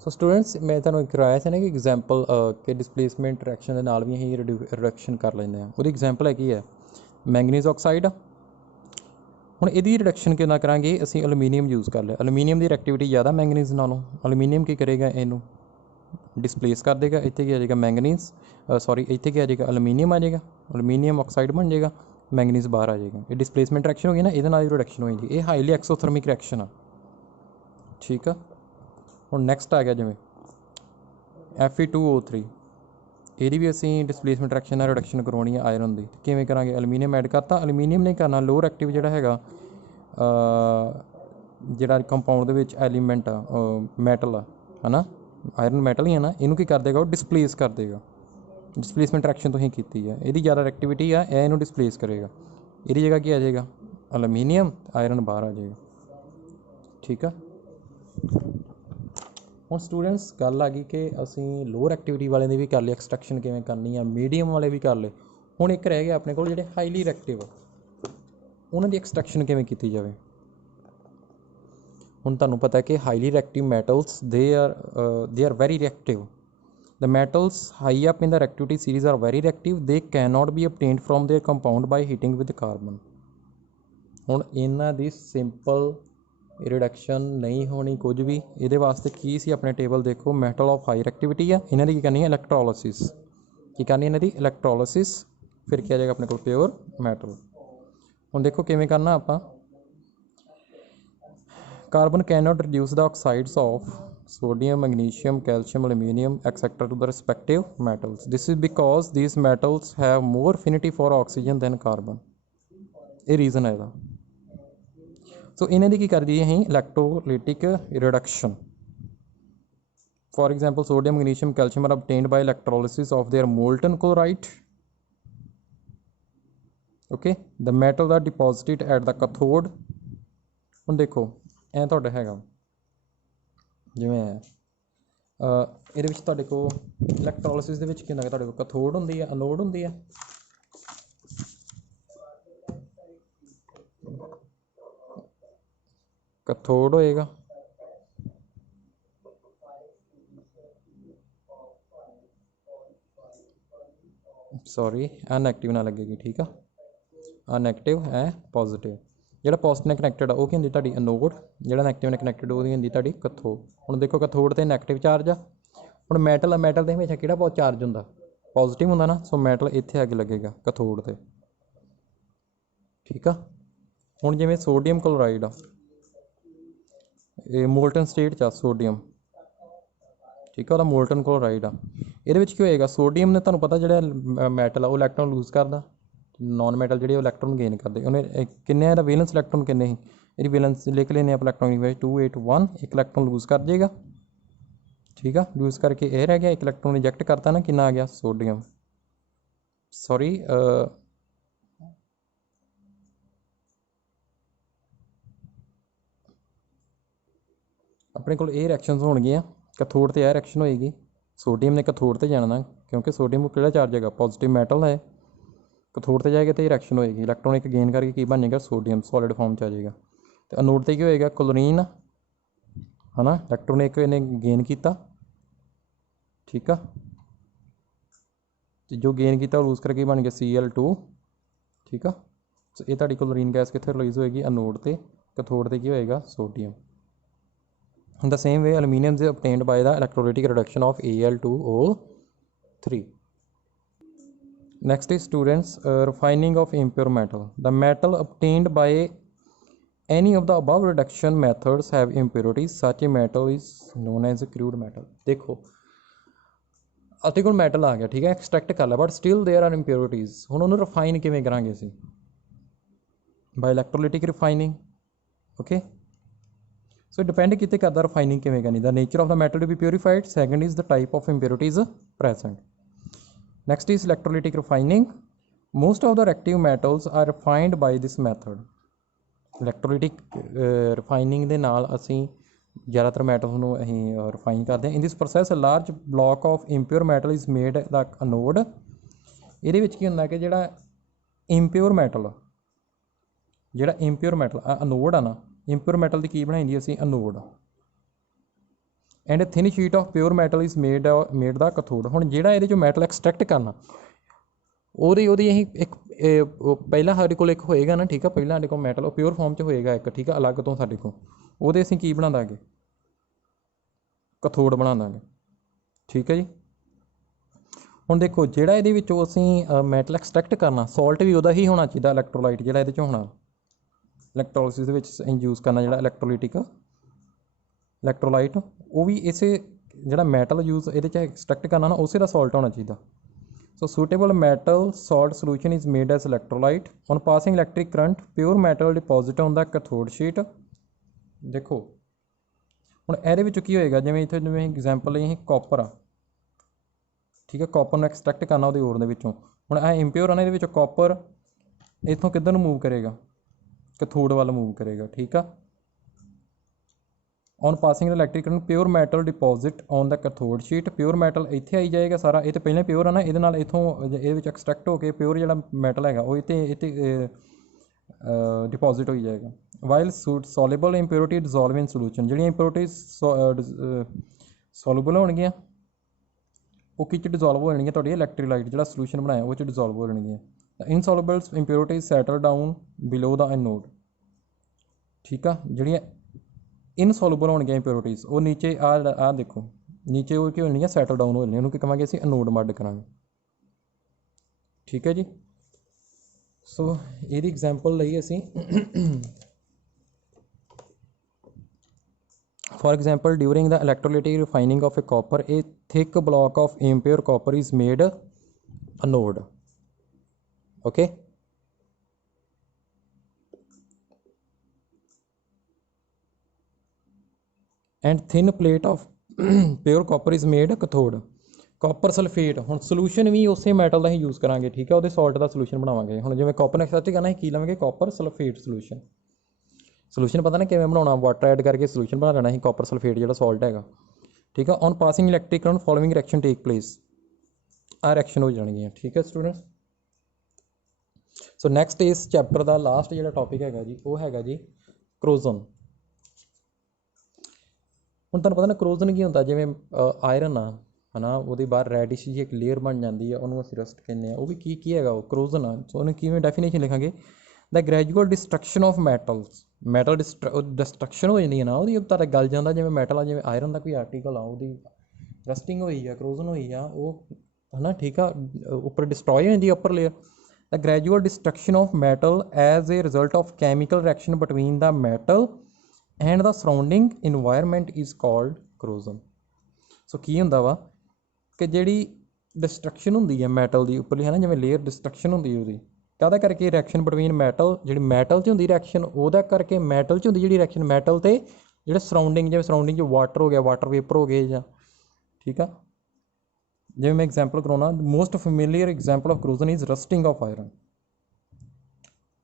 So students मैं तुहानूं कराया था ना कि एग्जाम्पल कि डिसप्लेसमेंट रिएक्शन के नाल भी असीं रिडक्शन कर लैंदे हां। ਉਹਦੀ एग्जाम्पल हैगी है मैंगनीज ऑक्साइड। ਹੁਣ ਇਹਦੀ ਰਿਡਕਸ਼ਨ ਕਿੱਦਾਂ ਕਰਾਂਗੇ, ਅਸੀਂ ਐਲੂਮੀਨੀਅਮ ਯੂਜ਼ ਕਰ ਲਿਆ। ਐਲੂਮੀਨੀਅਮ ਦੀ ਰਿਐਕਟੀਵਿਟੀ ਜ਼ਿਆਦਾ ਮੈਂਗਨੀਜ਼ ਨਾਲੋਂ। ਐਲੂਮੀਨੀਅਮ ਕੀ ਕਰੇਗਾ, ਇਹਨੂੰ डिसप्लेस कर देगा। इतने क्या आ जाएगा मैंगनीज, सॉरी इतने क्या आ जाएगा एलूमीनीयम आ जाएगा, एलूमीनीयम ऑक्साइड बन जाएगा, मैंगनीज बाहर आ जाएगा। ये डिसप्लेसमेंट रिएक्शन होगी ना, ये रिडक्शन हो जाएगी। ये हाईली एक्सोथर्मिक रिएक्शन आ, ठीक है। ਹੁਣ ਨੈਕਸਟ आ गया जिमें Fe2O3, ਇਹਦੀ ਵੀ ਅਸੀਂ डिसप्लेसमेंट रिएक्शन ਨਾਲ ਰਿਡਕਸ਼ਨ ਕਰਵਾਉਣੀ ਹੈ ਆਇਰਨ ਦੀ। ਕਿਵੇਂ ਕਰਾਂਗੇ, ਐਲੂਮੀਨੀਅਮ ਐਡ ਕਰਤਾ। ਐਲੂਮੀਨੀਅਮ ਨਹੀਂ ਕਰਨਾ, ਲੋਅਰ ਐਕਟਿਵ ਜਿਹੜਾ ਹੈਗਾ ਜਿਹੜਾ ਕੰਪਾਊਂਡ ਦੇ ਵਿੱਚ ਐਲੀਮੈਂਟ ਆ ਮੈਟਲ ਆ ਹੈ ਨਾ, ਆਇਰਨ ਮੈਟਲ ਹੀ ਹੈ ਨਾ, ਇਹਨੂੰ ਕੀ ਕਰ ਦੇਗਾ, ਉਹ ਡਿਸਪਲੇਸ ਕਰ ਦੇਗਾ। डिसप्लेसमेंट रिएक्शन ਤੁਸੀਂ ਕੀਤੀ ਹੈ, ਇਹਦੀ ਜ਼ਿਆਦਾ ਐਕਟੀਵਿਟੀ ਆ, ਇਹ ਇਹਨੂੰ ਡਿਸਪਲੇਸ ਕਰੇਗਾ। ਇਹਦੀ ਜਗ੍ਹਾ ਕੀ ਆ ਜਾਏਗਾ, ਐਲੂਮੀਨੀਅਮ, ਆਇਰਨ ਬਾਹਰ ਆ ਜਾਏਗਾ, ਠੀਕ ਆ। ਹੁਣ ਸਟੂਡੈਂਟਸ ਗੱਲ ਆ ਗਈ ਕਿ ਅਸੀਂ ਲੋਅਰ ਐਕਟੀਵਿਟੀ ਵਾਲਿਆਂ ਦੀ ਵੀ ਕਰ ਲਈ ਐਕਸਟ੍ਰੈਕਸ਼ਨ ਕਿਵੇਂ ਕਰਨੀ ਆ, ਮੀਡੀਅਮ ਵਾਲੇ ਵੀ ਕਰ ਲਏ। ਹੁਣ ਇੱਕ ਰਹਿ ਗਿਆ ਆਪਣੇ ਕੋਲ ਜਿਹੜੇ ਹਾਈਲੀ ਰਿਐਕਟਿਵ, ਉਹਨਾਂ ਦੀ ਐਕਸਟ੍ਰੈਕਸ਼ਨ ਕਿਵੇਂ ਕੀਤੀ ਜਾਵੇ। ਹੁਣ ਤੁਹਾਨੂੰ ਪਤਾ ਕਿ highly reactive metals they are very reactive. The metals high up in the reactivity series are very reactive. They cannot be obtained from their compound by heating with carbon. ਹੁਣ ਇਹਨਾਂ ਦੀ ਸਿੰਪਲ ਰਿਡਕਸ਼ਨ ਨਹੀਂ ਹੋਣੀ ਕੁਝ ਵੀ। ਇਹਦੇ ਵਾਸਤੇ ਕੀ ਸੀ ਆਪਣੇ table ਦੇਖੋ, metal of high ਰਿਐਕਟੀਵਿਟੀ ਆ, ਇਹਨਾਂ ਦੀ ਕੀ ਕਰਨੀ ਹੈ, ਇਲੈਕਟ੍ਰੋਲਿਸਿਸ। ਕੀ ਕਰਨੀ ਇਹਨਾਂ ਦੀ, ਇਲੈਕਟ੍ਰੋਲਿਸਿਸ। ਫਿਰ ਕੀ ਆ ਜਾਏਗਾ ਆਪਣੇ ਕੋਲ, ਪਿਓਰ ਮੈਟਲ। ਹੁਣ ਦੇਖੋ ਕਿਵੇਂ ਕਰਨਾ ਆਪਾਂ। Carbon cannot reduce the oxides of sodium, magnesium, calcium, aluminium, etc. to the respective metals. This is because these metals have more affinity for oxygen than carbon. ਇਹ ਰੀਜ਼ਨ ਹੈ ਇਹਦਾ। ਸੋ ਇਹਨਾਂ ਦੀ ਕੀ ਕਰਦੀ ਹੈ ਅਸੀਂ, electrolytic reduction. For example, sodium, magnesium, calcium are obtained by electrolysis of their molten chloride. Okay, the metals are deposited at the cathode. ਹੁਣ ਦੇਖੋ ਐਂ ਤੁਹਾਡਾ ਹੈਗਾ ਜਿਵੇਂ ਇਹਦੇ ਵਿੱਚ ਤੁਹਾਡੇ ਕੋਲ ਇਲੈਕਟ੍ਰੋਲਿਸਿਸ ਦੇ ਵਿੱਚ ਕੀ ਹੁੰਦਾ, ਤੁਹਾਡੇ ਕੋਲ ਕਥੋਡ ਹੁੰਦੀ ਹੈ, ਅਨੋਡ ਹੁੰਦੀ ਹੈ। ਕਥੋਡ ਹੋਏਗਾ, ਸੌਰੀ ਅਨਐਕਟਿਵ ਨਾ ਲੱਗੇਗੀ, ਠੀਕ ਆ। ਅਨਐਕਟਿਵ ਹੈ ਪੋਜ਼ੀਟਿਵ। ਜਿਹੜਾ ਪੋਜ਼ਿਟਿਵ ਨਾਲ ਕਨੈਕਟਡ ਆ ਉਹ ਕੀ ਹੁੰਦੀ ਤੁਹਾਡੀ ਅਨੋਡ, ਜਿਹੜਾ ਨੈਗੇਟਿਵ ਨਾਲ ਕਨੈਕਟਡ ਉਹਦੀ ਹੁੰਦੀ ਤੁਹਾਡੀ ਕਥੋਡ। ਹੁਣ ਦੇਖੋ ਕਥੋਡ 'ਤੇ ਨੈਗੇਟਿਵ ਚਾਰਜ ਆ। ਹੁਣ ਮੈਟਲ ਆ, ਮੈਟਲ ਦੇ ਹਮੇਸ਼ਾ ਕਿਹੜਾ ਬਹੁਤ ਚਾਰਜ ਹੁੰਦਾ, ਪੋਜ਼ੀਟਿਵ ਹੁੰਦਾ ਨਾ। ਸੋ ਮੈਟਲ ਇੱਥੇ ਅੱਗੇ ਲੱਗੇਗਾ ਕਥੋਡ 'ਤੇ, ਠੀਕ ਆ। ਹੁਣ ਜਿਵੇਂ ਸੋਡੀਅਮ ਕਲੋਰਾਈਡ ਆ, ਇਹ ਮੋਲਟਨ ਸਟੇਟ 'ਚ ਆ ਸੋਡੀਅਮ, ਠੀਕ ਆ, ਉਹਦਾ ਮੋਲਟਨ ਕਲੋਰਾਈਡ ਆ। ਇਹਦੇ ਵਿੱਚ ਕੀ ਹੋਏਗਾ, ਸੋਡੀਅਮ ਨੇ ਤੁਹਾਨੂੰ ਪਤਾ ਜਿਹੜਾ ਮੈਟਲ ਆ ਉਹ ਇਲੈਕਟ੍ਰੋਨ ਲੂਜ਼ ਕਰਦਾ, ਨॉन ਮੈਟਲ ਜਿਹੜੇ ਉਹ ਇਲੈਕਟ੍ਰੋਨ ਗੇਨ ਕਰਦੇ। ਉਹਨੇ ਕਿੰਨੇ ਇਹਦਾ ਵੈਲੈਂਸ ਇਲੈਕਟ੍ਰੋਨ ਕਿੰਨੇ ਸੀ, ਇਹਦੀ ਵੈਲੈਂਸ ਲਿਖ ਲੈਂਦੇ ਆਪਾਂ ਇਲੈਕਟ੍ਰੋਨ ਵਿੱਚ 281, ਇੱਕ ਇਲੈਕਟ੍ਰੋਨ ਲੂਜ਼ ਕਰ ਜਾਏਗਾ, ਠੀਕ ਆ। ਲੂਜ਼ ਕਰਕੇ ਇਹ ਰਹਿ ਗਿਆ, ਇੱਕ ਇਲੈਕਟ੍ਰੋਨ ਰਿਜੈਕਟ ਕਰਤਾ ਨਾ, ਕਿੰਨਾ ਆ ਗਿਆ, ਸੋਡੀਅਮ, ਸੌਰੀ ਆਪਣੇ ਕੋਲ ਇਹ ਰਿਐਕਸ਼ਨਸ ਹੋਣਗੀਆਂ। ਕਥੋਡ 'ਤੇ ਇਹ ਰਿਐਕਸ਼ਨ ਹੋਏਗੀ, ਸੋਡੀਅਮ ਨੇ ਕਥੋਡ 'ਤੇ ਜਾਣਾ ਕਿਉਂਕਿ ਸੋਡੀਅਮ ਨੂੰ ਕਿਹੜਾ ਚਾਰਜ ਹੈਗਾ, ਪੋਜ਼ੀਟਿਵ ਮੈਟਲ ਹੈ। ਕਥੋਡ 'ਤੇ ਜਾਏਗਾ ਅਤੇ ਰਿਐਕਸ਼ਨ ਹੋਏਗੀ, ਇਲੈਕਟ੍ਰੋਨ ਇੱਕ ਗੇਨ ਕਰਕੇ ਕੀ ਬਣ ਜਾਏਗਾ, ਸੋਡੀਅਮ ਸੋਲਿਡ ਫਾਰਮ 'ਚ ਆ ਜਾਏਗਾ। ਅਤੇ ਅਨੋਡ 'ਤੇ ਕੀ ਹੋਏਗਾ, ਕਲੋਰੀਨ ਹੈ ਨਾ, ਇਲੈਕਟ੍ਰੋਨ ਇੱਕ ਇਹਨੇ ਗੇਨ ਕੀਤਾ, ਠੀਕ ਆ। ਅਤੇ ਜੋ ਗੇਨ ਕੀਤਾ ਉਹ ਲੂਜ਼ ਕਰਕੇ ਬਣ ਗਿਆ Cl2, ਠੀਕ ਆ। ਸੋ ਇਹ ਤੁਹਾਡੀ ਕਲੋਰੀਨ ਗੈਸ ਕਿੱਥੇ ਰਿਲੀਜ਼ ਹੋਏਗੀ, ਅਨੋਡ 'ਤੇ। ਕਥੋਡ 'ਤੇ ਕੀ ਹੋਏਗਾ, sodium. In the same way, aluminium is obtained by the electrolytic reduction of Al2O3. Next is students, refining of impure metal. The metal obtained by any of the above reduction methods have impurities. Such a metal is known as a crude metal. देखो ਅਤੇ ਕੋਲ metal ਆ ਗਿਆ, ਠੀਕ ਹੈ, extract ਕਰ ਲਿਆ, but still there are impurities. ਹੁਣ ਉਹਨੂੰ ਰਿਫਾਈਨ ਕਿਵੇਂ ਕਰਾਂਗੇ ਅਸੀਂ, by electrolytic refining. Okay, so depend ਕਿਤੇ ਕਰਦਾ ਰਿਫਾਈਨਿੰਗ ਕਿਵੇਂ ਕਰਨੀ, the nature of the metal to be purified, second is the type of impurities present. Next is electrolytic refining. Most of the reactive metals are refined by this method. Electrolytic refining ਦੇ ਨਾਲ ਅਸੀਂ ਜ਼ਿਆਦਾਤਰ metals ਨੂੰ ਅਸੀਂ refine ਕਰਦੇ ਹਾਂ। In this process, a large block of impure metal is made the anode. ਇਹਦੇ ਵਿੱਚ ਕੀ ਹੁੰਦਾ ਕਿ ਜਿਹੜਾ impure metal ਆ ਅਨੋਡ ਆ ਨਾ, impure metal ਦੀ ਕੀ ਬਣਾਈ ਦੀ ਅਸੀਂ, anode. And thin sheet of pure metal is made the cathode. हुण जिहड़ा इहदे चों मैटल एक्सट्रैक्ट करना ਉਹਦੀ ਅਸੀਂ ਇੱਕ ਪਹਿਲਾਂ ਸਾਡੇ ਕੋਲ ਇੱਕ ਹੋਏਗਾ ਨਾ, ਠੀਕ ਆ, ਪਹਿਲਾਂ ਸਾਡੇ ਕੋਲ ਮੈਟਲ ਉਹ ਪਿਓਰ ਫਾਰਮ 'ਚ ਹੋਏਗਾ ਇੱਕ, ਠੀਕ ਆ, ਅਲੱਗ ਤੋਂ ਸਾਡੇ ਕੋਲ, ਉਹਦੇ ਅਸੀਂ ਕੀ ਬਣਾ ਦਾਂਗੇ, ਕਥੋੜ ਬਣਾ ਦਾਂਗੇ, ਠੀਕ ਹੈ ਜੀ। ਹੁਣ ਦੇਖੋ ਜਿਹੜਾ ਇਹਦੇ ਵਿੱਚੋਂ ਅਸੀਂ ਮੈਟਲ ਐਕਸਟਰੈਕਟ ਕਰਨਾ, ਸਾਲਟ ਵੀ ਉਹਦਾ ਹੀ ਹੋਣਾ ਚਾਹੀਦਾ, ਇਲੈਕਟ੍ਰੋਲਾਈਟ ਜਿਹੜਾ ਇਹਦੇ 'ਚ ਹੋਣਾ, ਇਲੈਕਟ੍ਰੋਲਿਸਿਸ ਦੇ ਵਿੱਚ ਯੂਜ਼ ਕਰਨਾ ਜਿਹੜਾ ਇਲੈਕਟ੍ਰੋਲਾਈਟ, ਉਹ ਵੀ ਇਸੇ ਜਿਹੜਾ ਮੈਟਲ ਯੂਜ਼ ਇਹਦੇ 'ਚ ਐਕਸਟਰੈਕਟ ਕਰਨਾ ਨਾ, ਉਸੇ ਦਾ ਸਾਲਟ ਹੋਣਾ ਚਾਹੀਦਾ। So suitable metal salt solution is made as electrolyte. On passing electric current, pure metal deposit on the cathode sheet. देखो ਹੁਣ ਇਹਦੇ ਵਿੱਚ ਕੀ ਹੋਏਗਾ, ਜਿਵੇਂ ਇੱਥੇ ਜਿਵੇਂ ਐਗਜ਼ਾਮਪਲ ਲਈ ਕਾਪਰ ਆ, ਠੀਕ ਹੈ, ਕਾਪਰ ਨੂੰ ਐਕਸਟਰੈਕਟ ਕਰਨਾ ਉਹਦੇ ਓਰ ਦੇ ਵਿੱਚੋਂ। ਹੁਣ ਇਹ ਇੰਪਿਓਰ ਆ ਨਾ, ਇਹਦੇ ਵਿੱਚੋਂ ਕਾਪਰ ਇੱਥੋਂ ਕਿੱਧਰ ਨੂੰ ਮੂਵ ਕਰੇਗਾ, ਕਥੋਡ ਵੱਲ ਮੂਵ ਕਰੇਗਾ, ਠੀਕ ਆ। On passing electric current pure metal deposit on the cathode sheet, pure metal इत्थे आई जाएगा सारा, ये तो पहले प्योर है ना, ये इतों ये एक्सट्रैक्ट होकर प्योर जो मैटल है वो इतने डिपॉजिट हो जाएगा। While soluble impurity dissolve in solution, जी इंप्योरिटीज सॉल्युबल होणगियां वो कि डिजॉल्व हो जाएगी, थोड़ी इलैक्ट्रोलाइट जो सोल्यूशन बनाया वो डिजॉल्व हो जाएगी। Insoluble impurities settle down below the anode, ठीक है। जिहड़ियां इनसॉल्युबल होणगियां इंप्योरिटीज़ वो नीचे आ देखो नीचे वो की होणगियां सैटल डाउन हो जाणियां, उहनूं की कहांगे असीं एनोड मड करांगे, ठीक है जी। सो इहदी एग्जाम्पल लई असीं for example during the electrolytic refining of a copper a thick block of impure copper is made anode, okay. And thin plate of pure copper is made cathode. Copper sulphate, हुण solution भी उस metal का ही use करांगे, ठीक है, वो salt का solution बनावांगे। हुण जिवें कॉपर एक्सट्रैक्ट करना की लवांगे, कॉपर सल्फेट सोल्यूशन पता ना किवें बनाउणा, वाटर ऐड करके सोल्यूशन बना लेना ही कॉपर सल्फेट जिहड़ा सॉल्ट हैगा, ठीक है। On passing electric current following reaction take place, आ रिएक्शन हो जाएगी, ठीक है स्टूडेंट्स। सो नैक्सट इस चैप्टर का लास्ट जो टॉपिक है जी, वो है जी क्रोजन। ਹੁਣ ਤੁਹਾਨੂੰ ਪਤਾ ਨਾ ਕਰੋਜ਼ਨ ਕੀ ਹੁੰਦਾ, ਜਿਵੇਂ ਆਇਰਨ ਆ ਹੈ ਨਾ, ਉਹਦੇ ਬਾਹਰ ਰੈਡਿਸ਼ ਜਿਹੀ ਇੱਕ ਲੇਅਰ ਬਣ ਜਾਂਦੀ ਆ, ਉਹਨੂੰ ਅਸੀਂ ਰਸਟ ਕਹਿੰਦੇ ਆ, ਉਹ ਵੀ ਕੀ ਹੈਗਾ, ਉਹ ਕਰੋਜ਼ਨ ਆ। ਸੋ ਉਹਨੂੰ ਕਿਵੇਂ ਡੈਫੀਨੇਸ਼ਨ ਲਿਖਾਂਗੇ, the gradual destruction of metals, metal destruction ਹੋ ਜਾਂਦੀ ਹੈ ਨਾ ਉਹਦੀ, ਤੁਹਾਡਾ ਗਲ ਜਾਂਦਾ ਜਿਵੇਂ ਮੈਟਲ ਆ, ਜਿਵੇਂ ਆਇਰਨ ਦਾ ਕੋਈ ਆਰਟੀਕਲ ਆ, ਉਹਦੀ ਰਸਟਿੰਗ ਹੋਈ ਆ, ਕਰੋਜ਼ਨ ਹੋਈ ਆ, ਉਹ ਹੈ ਨਾ, ਠੀਕ ਆ, ਉੱਪਰ ਡਿਸਟਰੋਏ ਹੋ ਜਾਂਦੀ ਉੱਪਰ layer. The gradual destruction of metal as a result of chemical reaction between the metal and the surrounding environment is called corrosion. So की हुंदा वा कि जिहड़ी डिस्ट्रक्शन हुंदी है मैटल की उपरली है ना, जिवें लेयर डिस्ट्रक्शन हुंदी है, काहदा करके रिएक्शन बिटवीन मैटल, जिहड़ी मैटल च हुंदी रिएक्शन, ओहदा करके मैटल च हुंदी जिहड़ी रिएक्शन मैटल ते जिहड़े सराउंडिंग, जिवें सराउंडिंग च वाटर हो गया, वाटर वेपर हो गए जां, ठीक है। जिवें मैं एग्जाम्पल कराउणा, most familiar example of corrosion is rusting of iron.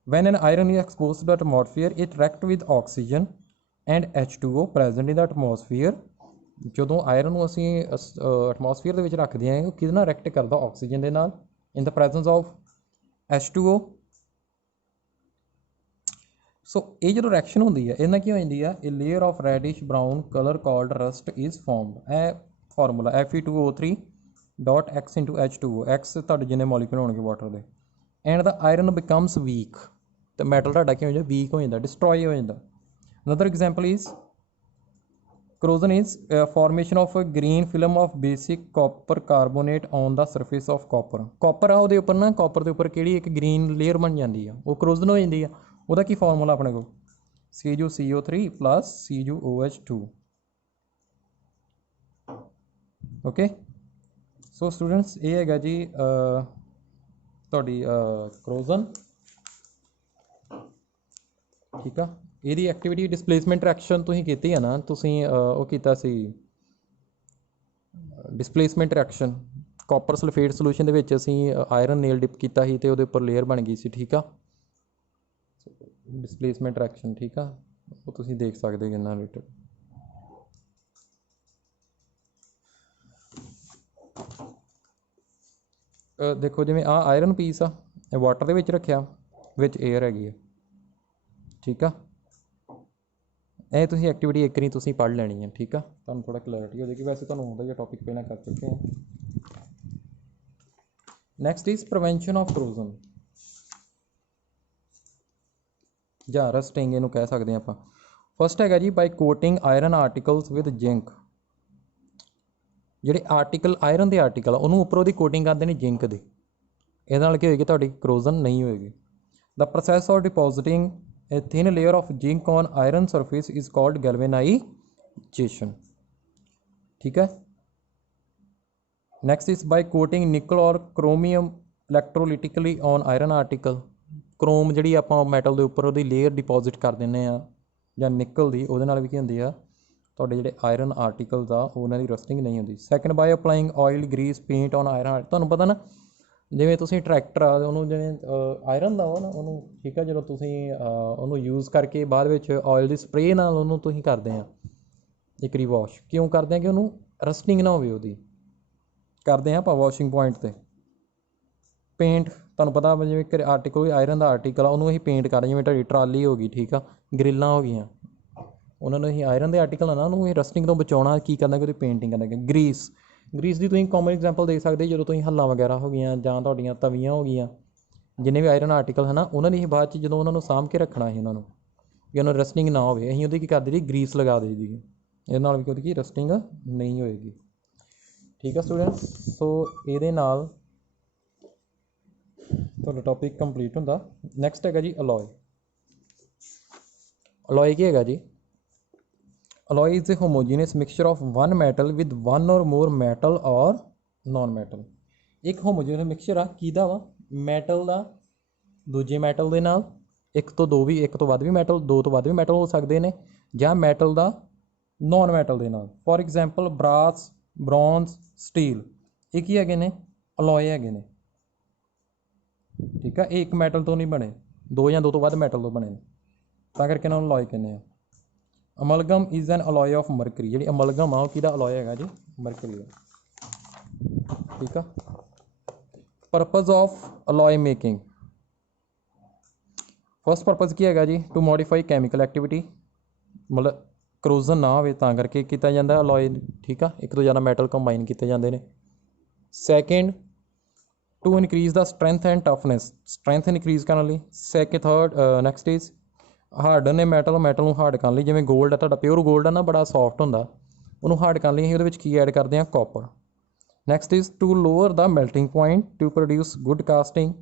When an iron is expose to the atmosphere it react with oxygen and H2O present in the atmosphere. ਜਦੋਂ ਆਇਰਨ ਨੂੰ ਅਸੀਂ ਐਟਮੋਸਫੀਅਰ ਦੇ ਵਿੱਚ ਰੱਖਦੇ ਹਾਂ, ਉਹ ਕਿਹਦੇ ਨਾਲ ਰਿਐਕਟ ਕਰਦਾ, ਆਕਸੀਜਨ ਦੇ ਨਾਲ, ਇਨ ਦ ਪ੍ਰੈਜ਼ੈਂਸ ਆਫ H2O। ਸੋ ਇਹ ਜਦੋਂ ਰਿਐਕਸ਼ਨ ਹੁੰਦੀ ਹੈ, ਇਹਦੇ ਨਾਲ ਕੀ ਹੋ ਜਾਂਦੀ ਆ, ਇਹ layer of reddish brown colour called rust is formed. ਇਹ formula Fe2O3 dot X into H2O, X ਤੁਹਾਡੇ ਜਿੰਨੇ ਮੋਲੀਕੂਲ ਹੋਣਗੇ ਵਾਟਰ ਦੇ, and the iron becomes weak, ਅਤੇ ਮੈਟਲ ਤੁਹਾਡਾ ਕੀ ਹੋ ਜਾਂਦਾ, ਵੀਕ ਹੋ ਜਾਂਦਾ, ਡਿਸਟਰੋਏ ਹੋ ਜਾਂਦਾ। Another example is corrosion is formation of a green film of basic copper carbonate on the surface of copper। copper ਆ ਉਹਦੇ ਉੱਪਰ ਨਾ, copper ਦੇ ਉੱਪਰ ਕਿਹੜੀ ਇੱਕ green layer ਬਣ ਜਾਂਦੀ ਆ, ਉਹ corrosion ਹੋ ਜਾਂਦੀ ਆ। ਉਹਦਾ ਕੀ ਫਾਰਮੂਲਾ ਆਪਣੇ ਕੋਲ, CuCO3 plus CuOH2, okay. So students ਇਹ ਹੈਗਾ ਜੀ ਤੁਹਾਡੀ corrosion, ਠੀਕ ਆ। ਇਹਦੀ ਐਕਟੀਵਿਟੀ ਡਿਸਪਲੇਸਮੈਂਟ ਰਿਐਕਸ਼ਨ ਤੁਸੀਂ ਕੀਤੀ ਹੈ ਨਾ, ਤੁਸੀਂ ਉਹ ਕੀਤਾ ਸੀ displacement reaction, copper sulphate solution ਦੇ ਵਿੱਚ ਅਸੀਂ ਆਇਰਨ ਨੇਲ ਡਿਪ ਕੀਤਾ ਸੀ ਅਤੇ ਉਹਦੇ ਉੱਪਰ ਲੇਅਰ ਬਣ ਗਈ ਸੀ, ਠੀਕ ਆ। ਡਿਸਪਲੇਸਮੈਂਟ ਰਿਐਕਸ਼ਨ, ਠੀਕ ਆ, ਉਹ ਤੁਸੀਂ ਦੇਖ ਸਕਦੇ ਹੋ ਇਹਨਾਂ ਰਿਲੇਟਡ। ਦੇਖੋ ਜਿਵੇਂ ਆਹ ਆਇਰਨ ਪੀਸ ਆ, ਇਹ ਵਾਟਰ ਦੇ ਵਿੱਚ ਰੱਖਿਆ, ਵਿੱਚ ਏਅਰ ਹੈਗੀ ਆ, ਠੀਕ ਆ। ਇਹ ਤੁਸੀਂ ਐਕਟੀਵਿਟੀ ਇੱਕ ਵਾਰੀ ਤੁਸੀਂ ਪੜ੍ਹ ਲੈਣੀ ਹੈ, ਠੀਕ ਆ, ਤੁਹਾਨੂੰ ਥੋੜਾ ਕਲੈਰਿਟੀ ਹੋ ਜਾਏਗੀ। ਵੈਸੇ ਤੁਹਾਨੂੰ ਹੁੰਦਾ ਹੀ ਟੌਪਿਕ ਪਹਿਲਾਂ ਕਰ ਚੁੱਕੇ ਹਾਂ। ਨੈਕਸਟ ਇਜ਼ ਪ੍ਰੀਵੈਂਸ਼ਨ ਆਫ ਕਰੋਜ਼ਨ ਜਾਂ ਰਸਟਿੰਗ, ਇਹਨੂੰ ਕਹਿ ਸਕਦੇ ਹਾਂ ਆਪਾਂ। ਫਸਟ ਹੈਗਾ ਜੀ by coating iron articles with zinc. ਜਿਹੜੇ ਆਰਟੀਕਲ ਆਇਰਨ ਦੇ ਆਰਟੀਕਲ ਉਹਨੂੰ ਉੱਪਰੋਂ ਦੀ ਕੋਟਿੰਗ ਕਰਦੇ ਨੇ ਜਿੰਕ ਦੀ, ਇਹਦੇ ਨਾਲ ਕੀ ਹੋਏਗੀ, ਤੁਹਾਡੀ ਕਰੋਜ਼ਨ ਨਹੀਂ ਹੋਏਗੀ। The process of depositing a thin layer of zinc on iron surface is called galvanization, ठीक है। next is by coating nickel or chromium electrolytically on iron article। Chrome ਜਿਹੜੀ ਆਪਾਂ ਮੈਟਲ ਦੇ ਉੱਪਰ ਉਹਦੀ ਲੇਅਰ ਡਿਪੋਜ਼ਿਟ ਕਰ ਦਿੰਦੇ ਆ ਜਾਂ ਨਿਕਲ ਦੀ, ਉਹਦੇ ਨਾਲ ਵੀ ਕੀ ਹੁੰਦੀ ਆ, ਤੁਹਾਡੇ ਜਿਹੜੇ ਆਇਰਨ ਆਰਟੀਕਲਸ ਆ ਉਹਨਾਂ ਦੀ ਰਸਟਿੰਗ ਨਹੀਂ ਹੁੰਦੀ। Second by applying oil grease paint on iron. ਤੁਹਾਨੂੰ ਪਤਾ ਨਾ ਜਿਵੇਂ ਤੁਸੀਂ ਟਰੈਕਟਰ ਆ ਉਹਨੂੰ ਜਿਵੇਂ ਆਇਰਨ ਦਾ ਵਾ ਨਾ ਉਹਨੂੰ, ਠੀਕ ਆ, ਜਦੋਂ ਤੁਸੀਂ ਉਹਨੂੰ ਯੂਜ਼ ਕਰਕੇ ਬਾਅਦ ਵਿੱਚ ਆਇਲ ਦੀ ਸਪਰੇਅ ਨਾਲ ਉਹਨੂੰ ਤੁਸੀਂ ਕਰਦੇ ਆ ਇੱਕ ਵਾਰੀ ਵਾਸ਼, ਕਿਉਂ ਕਰਦੇ ਆ ਕਿ ਉਹਨੂੰ ਰਸਟਿੰਗ ਨਾ ਹੋਵੇ, ਉਹਦੀ ਕਰਦੇ ਆ ਆਪਾਂ ਵਾਸ਼ਿੰਗ ਪੁਆਇੰਟ 'ਤੇ। ਪੇਂਟ ਤੁਹਾਨੂੰ ਪਤਾ ਜਿਵੇਂ ਇੱਕ ਆਰਟੀਕਲ ਆਇਰਨ ਦਾ ਆਰਟੀਕਲ ਆ ਉਹਨੂੰ ਅਸੀਂ ਪੇਂਟ ਕਰਦੇ, ਜਿਵੇਂ ਤੁਹਾਡੀ ਟਰਾਲੀ ਹੋ ਗਈ, ਠੀਕ ਆ, ਗਰਿੱਲਾਂ ਹੋ ਗਈਆਂ, ਉਹਨਾਂ ਨੂੰ ਅਸੀਂ ਆਇਰਨ ਦੇ ਆਰਟੀਕਲ ਆ ਨਾ ਉਹਨੂੰ ਇਹ ਰਸਟਿੰਗ ਤੋਂ ਬਚਾਉਣਾ, ਕੀ ਕਰਨਾ ਕਿ ਉਹਦੀ ਪੇਂਟਿੰਗ ਕਰਨਾ। ਗਰੀਸ, ਗਰੀਸ ਦੀ ਤੁਸੀਂ ਕਾਮਨ ਐਗਜ਼ਾਮਪਲ ਦੇਖ ਸਕਦੇ ਜਦੋਂ ਤੁਸੀਂ ਹੱਲਾਂ ਵਗੈਰਾ ਹੋ ਗਈਆਂ ਜਾਂ ਤੁਹਾਡੀਆਂ ਤਵੀਆਂ ਹੋ ਗਈਆਂ, ਜਿੰਨੇ ਵੀ ਆਇਰਨ ਆਰਟੀਕਲ ਹੈ ਨਾ ਉਹਨਾਂ ਦੀ ਬਾਅਦ 'ਚ ਜਦੋਂ ਉਹਨਾਂ ਨੂੰ ਸਾਂਭ ਕੇ ਰੱਖਣਾ ਸੀ ਉਹਨਾਂ ਨੂੰ ਕਿ ਉਹਨਾਂ ਰਸਟਿੰਗ ਨਾ ਹੋਵੇ, ਅਸੀਂ ਉਹਦੀ ਕੀ ਕਰਦੇ ਜੀ ਗਰੀਸ ਲਗਾ ਦੇ ਜੀ, ਇਹਦੇ ਨਾਲ ਵੀ ਉਹਦੀ ਕੀ ਰਸਟਿੰਗ ਨਹੀਂ ਹੋਏਗੀ, ਠੀਕ ਆ ਸਟੂਡੈਂਟਸ। ਸੋ ਇਹਦੇ ਨਾਲ ਤੁਹਾਡਾ ਟੌਪਿਕ ਕੰਪਲੀਟ ਹੁੰਦਾ। ਨੈਕਸਟ ਹੈਗਾ ਜੀ ਅਲੋਏ। ਅਲੋਏ ਕੀ ਹੈਗਾ ਜੀ, alloy is a homogeneous mixture of one metal with one or more metal or non metal। ਇੱਕ homogeneous mixture ਆ ਕਿਹਦਾ ਵਾ, ਮੈਟਲ ਦਾ ਦੂਜੇ ਮੈਟਲ ਦੇ ਨਾਲ, ਇੱਕ ਤੋਂ ਵੱਧ ਵੀ ਮੈਟਲ, ਦੋ ਤੋਂ ਵੱਧ ਵੀ ਮੈਟਲ ਹੋ ਸਕਦੇ ਨੇ, ਜਾਂ ਮੈਟਲ ਦਾ ਨੋਨ ਮੈਟਲ ਦੇ ਨਾਲ। For example brass, bronze, steel, ਇਹ ਕੀ ਹੈਗੇ ਨੇ, ਅਲੋਏ ਹੈਗੇ ਨੇ, ਠੀਕ ਆ। ਇਹ ਇੱਕ ਮੈਟਲ ਤੋਂ ਨਹੀਂ ਬਣੇ, ਦੋ ਜਾਂ ਦੋ ਤੋਂ ਵੱਧ ਮੈਟਲ ਤੋਂ ਬਣੇ ਨੇ, ਤਾਂ ਕਰਕੇ ਇਹਨਾਂ ਨੂੰ ਅਲੋਏ ਕਹਿੰਦੇ ਆ। Amalgam is an alloy of mercury. ਜਿਹੜੀ ਅਮਲਗਮ ਆ ਉਹ ਕਿਹਦਾ ਅਲੋਏ ਹੈਗਾ ਜੀ, ਮਰਕਰੀ ਦਾ, ਠੀਕ ਆ। Purpose of alloy making, first purpose ਕੀ ਹੈਗਾ ਜੀ, ਟੂ ਮੋਡੀਫਾਈ ਕੈਮੀਕਲ ਐਕਟੀਵਿਟੀ, ਮਤਲਬ ਕਰੋਜ਼ਨ ਨਾ ਹੋਵੇ ਤਾਂ ਕਰਕੇ ਕੀਤਾ ਜਾਂਦਾ ਅਲੋਏ, ਠੀਕ ਆ, ਇੱਕ ਤੋਂ ਜ਼ਿਆਦਾ ਮੈਟਲ ਕੰਬਾਈਨ ਕੀਤੇ ਜਾਂਦੇ ਨੇ। Second, to increase the strength and toughness, strength increase ਕਰਨ ਲਈ। ਨੈਕਸਟ ਇਜ਼ ਹਾਰਡਨ ਨੇ ਮੈਟਲ ਨੂੰ ਹਾਰਡ ਕਰਨ ਲਈ, ਜਿਵੇਂ ਗੋਲਡ ਆ ਤੁਹਾਡਾ, ਪਿਓਰ ਗੋਲਡ ਆ ਨਾ ਬੜਾ ਸੌਫਟ ਹੁੰਦਾ, ਉਹਨੂੰ ਹਾਰਡ ਕਰਨ ਲਈ ਅਸੀਂ ਉਹਦੇ ਵਿੱਚ ਕੀ ਐਡ ਕਰਦੇ ਹਾਂ, copper. Next is to lower the melting point to produce good casting,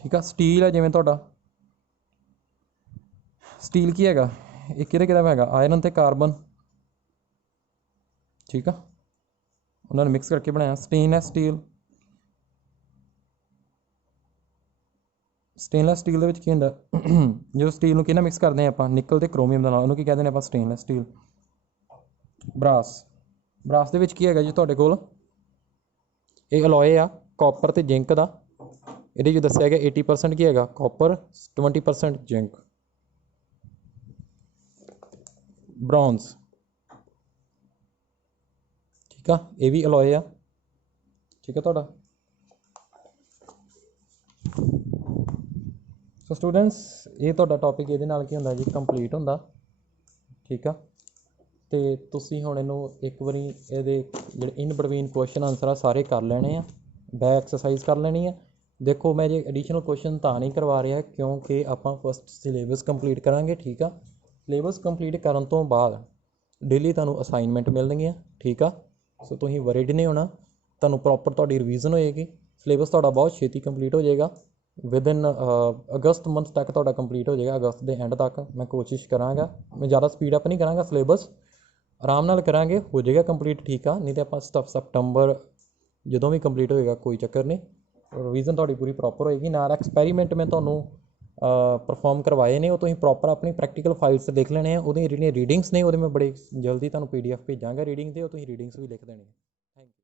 ਠੀਕ ਆ। ਸਟੀਲ ਹੈ ਜਿਵੇਂ ਤੁਹਾਡਾ, ਸਟੀਲ ਕੀ ਹੈਗਾ, ਇਹ ਕਿਹਦਾ ਹੈਗਾ, ਆਇਰਨ ਅਤੇ ਕਾਰਬਨ, ਠੀਕ ਆ, ਉਹਨਾਂ ਨੂੰ ਮਿਕਸ ਕਰਕੇ ਬਣਾਇਆ। ਸਟੇਨਲੈਸ ਸਟੀਲ, ਸਟੇਨਲੈਸ ਸਟੀਲ ਦੇ ਵਿੱਚ ਕੀ ਹੁੰਦਾ, ਜਦੋਂ ਸਟੀਲ ਨੂੰ ਕਿਹਨਾਂ ਮਿਕਸ ਕਰਦੇ ਹਾਂ ਆਪਾਂ, ਨਿਕਲ ਅਤੇ ਕ੍ਰੋਮੀਅਮ ਦੇ ਨਾਲ, ਉਹਨੂੰ ਕੀ ਕਹਿੰਦੇ ਨੇ ਆਪਾਂ, ਸਟੇਨਲੈਸ ਸਟੀਲ। ਬਰਾਸ ਦੇ ਵਿੱਚ ਕੀ ਹੈਗਾ ਜੀ ਤੁਹਾਡੇ ਕੋਲ, ਇਹ ਅਲੋਏ ਆ ਕਾਪਰ ਅਤੇ ਜਿੰਕ ਦਾ, ਇਹਦੇ 'ਚ ਦੱਸਿਆ ਗਿਆ 80% ਕੀ ਹੈਗਾ ਕਾਪਰ, 20% ਜਿੰਕ। ਬ੍ਰੌਂਜ਼, ਠੀਕ ਆ, ਇਹ ਵੀ ਅਲੋਏ ਆ, ਠੀਕ ਆ ਤੁਹਾਡਾ। ਸੋ ਸਟੂਡੈਂਟਸ ਇਹ ਤੁਹਾਡਾ ਟੌਪਿਕ ਇਹਦੇ ਨਾਲ ਕੀ ਹੁੰਦਾ ਜੀ, ਕੰਪਲੀਟ ਹੁੰਦਾ, ਠੀਕ ਆ। ਅਤੇ ਤੁਸੀਂ ਹੁਣ ਇਹਨੂੰ ਇੱਕ ਵਾਰੀ ਇਹਦੇ ਜਿਹੜੇ ਇਨ ਬਿਟਵੀਨ ਕੁਐਸਚਨ ਆਨਸਰ ਆ ਸਾਰੇ ਕਰ ਲੈਣੇ ਆ, ਬੈਕ ਐਕਸਰਸਾਈਜ਼ ਕਰ ਲੈਣੀ ਆ। ਦੇਖੋ ਮੈਂ ਜੇ ਐਡੀਸ਼ਨਲ ਕੁਐਸਚਨ ਤਾਂ ਨਹੀਂ ਕਰਵਾ ਰਿਹਾ ਕਿਉਂਕਿ ਆਪਾਂ ਫਸਟ ਸਿਲੇਬਸ ਕੰਪਲੀਟ ਕਰਾਂਗੇ, ਠੀਕ ਆ। ਸਿਲੇਬਸ ਕੰਪਲੀਟ ਕਰਨ ਤੋਂ ਬਾਅਦ ਡੇਲੀ ਤੁਹਾਨੂੰ ਅਸਾਈਨਮੈਂਟ ਮਿਲਣਗੀਆਂ, ਠੀਕ ਆ। ਸੋ ਤੁਸੀਂ ਵਰੀਡ ਨਹੀਂ ਹੋਣਾ, ਤੁਹਾਨੂੰ ਪ੍ਰੋਪਰ ਤੁਹਾਡੀ ਰਿਵੀਜ਼ਨ ਹੋਏਗੀ, ਸਿਲੇਬਸ ਤੁਹਾਡਾ ਬਹੁਤ ਛੇਤੀ ਕੰਪਲੀਟ ਹੋ ਜਾਏਗਾ। ਵਿਦਇਨ ਅਗਸਤ ਮੰਥ ਤੱਕ ਤੁਹਾਡਾ ਕੰਪਲੀਟ ਹੋ ਜਾਏਗਾ, ਅਗਸਤ ਦੇ ਐਂਡ ਤੱਕ ਮੈਂ ਕੋਸ਼ਿਸ਼ ਕਰਾਂਗਾ। ਮੈਂ ਜ਼ਿਆਦਾ ਸਪੀਡ ਅਪ ਨਹੀਂ ਕਰਾਂਗਾ, ਸਿਲੇਬਸ ਆਰਾਮ ਨਾਲ ਕਰਾਂਗੇ, ਹੋ ਜਾਏਗਾ ਕੰਪਲੀਟ, ਠੀਕ ਆ। ਨਹੀਂ ਤਾਂ ਆਪਾਂ ਸਪਟੰਬਰ ਜਦੋਂ ਵੀ ਕੰਪਲੀਟ ਹੋਏਗਾ ਕੋਈ ਚੱਕਰ ਨਹੀਂ, ਰਿਵੀਜ਼ਨ ਤੁਹਾਡੀ ਪੂਰੀ ਪ੍ਰੋਪਰ ਹੋਏਗੀ। ਨਾਲ ਐਕਸਪੈਰੀਮੈਂਟ ਮੈਂ ਤੁਹਾਨੂੰ ਪਰਫੋਰਮ ਕਰਵਾਏ ਨੇ, ਉਹ ਤੁਸੀਂ ਪ੍ਰੋਪਰ ਆਪਣੀ ਪ੍ਰੈਕਟੀਕਲ ਫਾਈਲਸ ਦੇਖ ਲੈਣੇ ਆ, ਉਹਦੀਆਂ ਜਿਹੜੀਆਂ ਰੀਡਿੰਗਸ ਨੇ ਉਹਦੇ ਮੈਂ ਬੜੇ ਜਲਦੀ ਤੁਹਾਨੂੰ PDF ਭੇਜਾਂਗਾ ਰੀਡਿੰਗ ਦੇ, ਉਹ ਤੁਸੀਂ ਰੀਡਿੰਗਸ ਵੀ ਲਿਖ ਦੇਣੇ। Thank you.